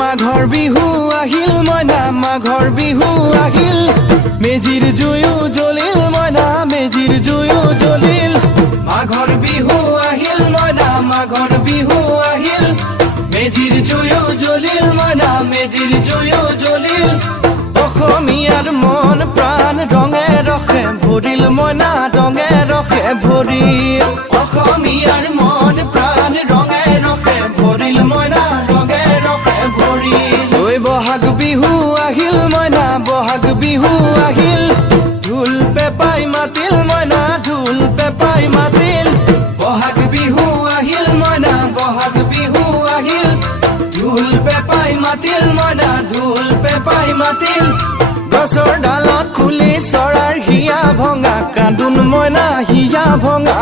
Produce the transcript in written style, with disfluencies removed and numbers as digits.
মাঘৰ বিহু আহিল মইনা মাঘৰ বিহু আহিল মেজিৰ জুয়ো জ্বলিল মইনা মেজিৰ জুয়ো জ্বলিল মাঘৰ বিহু আহিল মইনা মাঘৰ বিহু আহিল মেজিৰ জুয়ো জ্বলিল মইনা মেজিৰ জুয়ো জ্বলিল অসমীয়াৰ মন প্ৰাণ ৰঙে ৰসে ভৰিল মইনা ৰঙে ৰসে ভৰিল অসমীয়াৰ মন প্ৰাণ ৰঙে ৰসে ভৰিল মইনা ৰঙে ৰসে ভৰিল ঐ বহাগ বিহু আহিল মইনা বহাগ বিহু আহিল ঢোল পেপাই মাতিল মইনা ঢোল পেপাই মাতিল বহাগ বিহু আহিল মইনা বহাগ বিহু আহিল ঢোল পেপাই মাতিল মইনা ঢোল পেপাই মাতিল গছৰ ডালত খুলি চৰাৰ হিয়া ভঙা কান্দোন মইনা হিয়া ভঙা